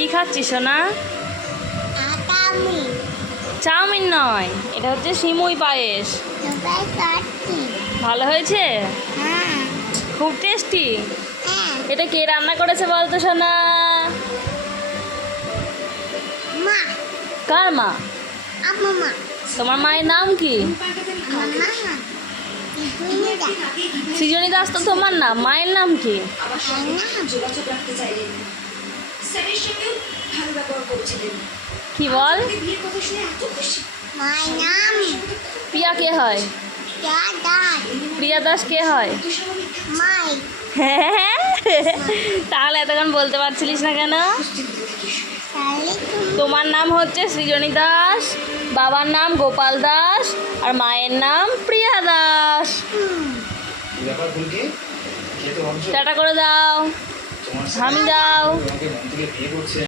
কি খাচ্ছিস সোনা? চাউমিন নয়, এটা হচ্ছে সিমুই পায়েস। ভালো হয়েছে? খুব টেস্টি। এটা কে রান্না করেছে বলতো সোনা? কার মা? তোমার মায়ের নাম কি? সৃজনী দাস তো তোমার নাম, মায়ের নাম কি? কি বল? প্রিয়া কে হয়? প্রিয়া দাস কে হয়? হ্যাঁ, তাহলে এতক্ষণ বলতে পারছিলিস না কেন? তোমার নাম হচ্ছে সৃজনী দাস, বাবার নাম গোপাল দাস, আর মায়ের নাম প্রিয়া দাস। টাটা করে দাও, আমি দাও।